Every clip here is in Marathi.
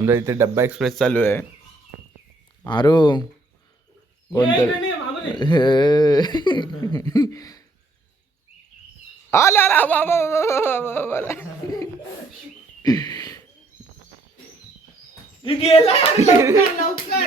आमचा इथे डब्बा एक्सप्रेस चालू आहे. आरू कोणतर आला आला बाबा गेला लवकर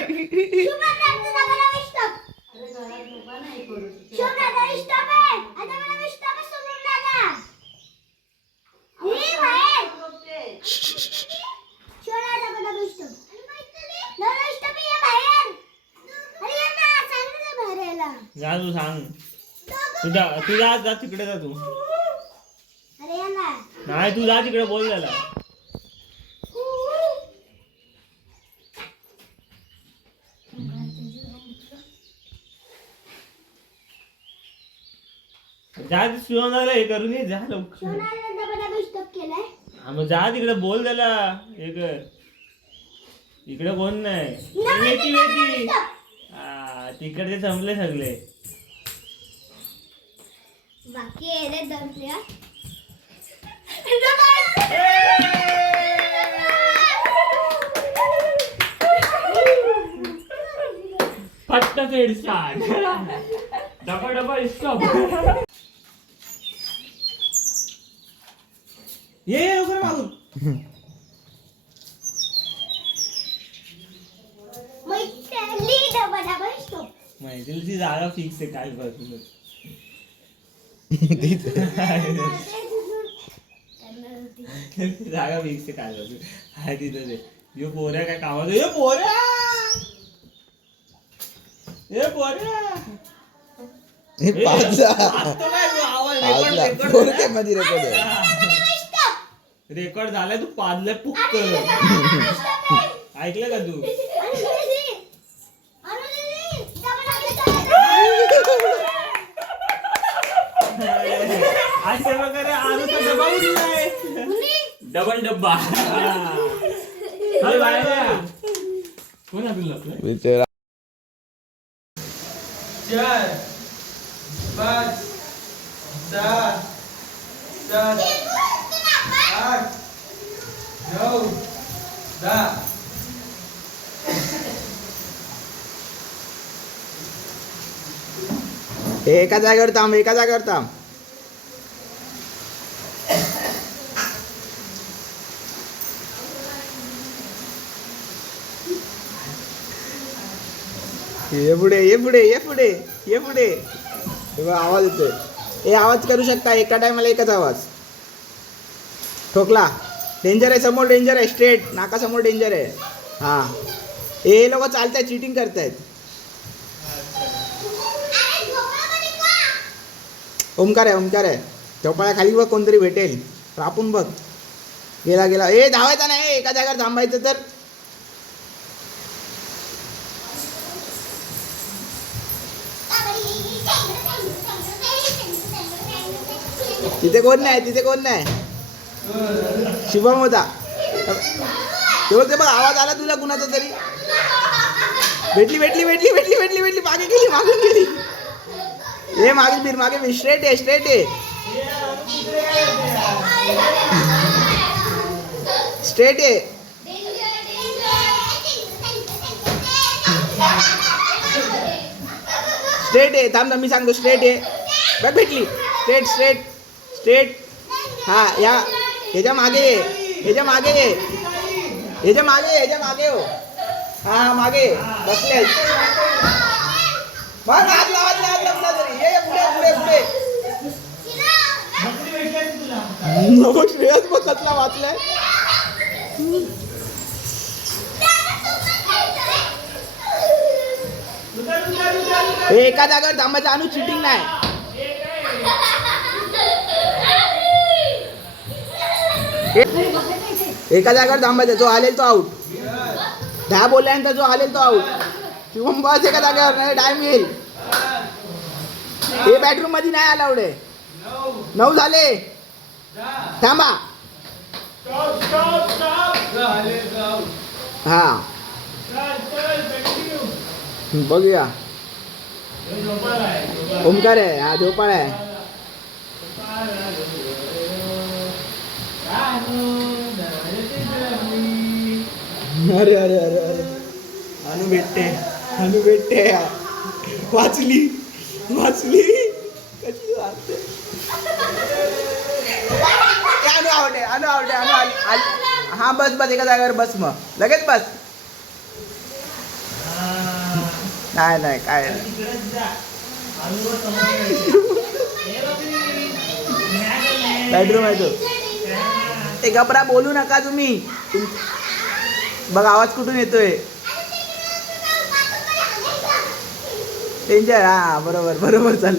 जा तू सांग तू जा तिकडे जा तू नाही तू जा तिकडे बोल त्याला जा शिवणाला हे करून ये जा लवकर मग जा तिकडे बोल त्याला हे कर इकडे कोण नाही वेटी तिकडचे संपले सगळे बाकी फट्ट फेड स्टार्ट डबल स्टॉप ये लवकर मागून मैत्रीची जागा फिक्स आहे कालपासूनच जागा फिक्स आहे कालपासून हाय तिथं ते यो पोऱ्या काय कामाचं यो पोऱ्या रेकॉर्ड झालाय तू पाजलाय पुक्क ऐकलं का तू अशा प्रकारे आरूचा डबा उडलाय डबल डब्बा कोण आपल्याला 4 5 6 7 8 9 10 एका जागेवर थांब ये पुढे आवाज येतोय. हे आवाज करू शकता एका टायमाला एकच आवाज. ठोकला डेंजर आहे, समोर डेंजर आहे, स्ट्रेट नाकासमोर डेंजर आहे. हा हे लोक चालतायत, चिटिंग करतायत. ओमकार आहे चौपाळ्या खाली बघ कोणतरी भेटेल आपण बघ. गेला ए धावायचा नाही, एका जागेवर थांबायचं. तर तिथे कोण नाही शुभम होता. ते बघ आवाज आला तुला कुणाचा तरी. भेटली मागे गेली. हे मागे स्ट्रेट आहे स्ट्रेट आहे. थांब मी सांगतो. स्ट्रेट आहे बघ, भेटली. स्ट्रेट हा ह्याच्या मागे हो. हा मागे बसले. बघ हात लावला तरी. ये पुढे नको. श्रेयस बघ कसला वाचलाय. एका जागेवर थांबायचं. अनु चिटिंग नाही. एका जागेवर थांबायचं. जो आलेल तो आउट. 10 बोलल्यानंतर जो आलेल तो आउट. शिवम बस एका जागेवर, नाही टाइम येईल. हे बेडरूम मध्ये नाही अलाउड आहे. 9 झाले. थांबा. हा बघूया. ओमकार आहे. हा झोपाळ आहे. अरे अरे अरे अरे अनु भेटते वाचली कशी वाचते अनु आवडे अनु आली हा बस एका जागेवर बस मग लगेच बस नाही काय बेडरूम आहे तो ते गबरा बोलू नका तुम्ही बघ आवाज कुठून येतोय डेंजर हा बरोबर चाल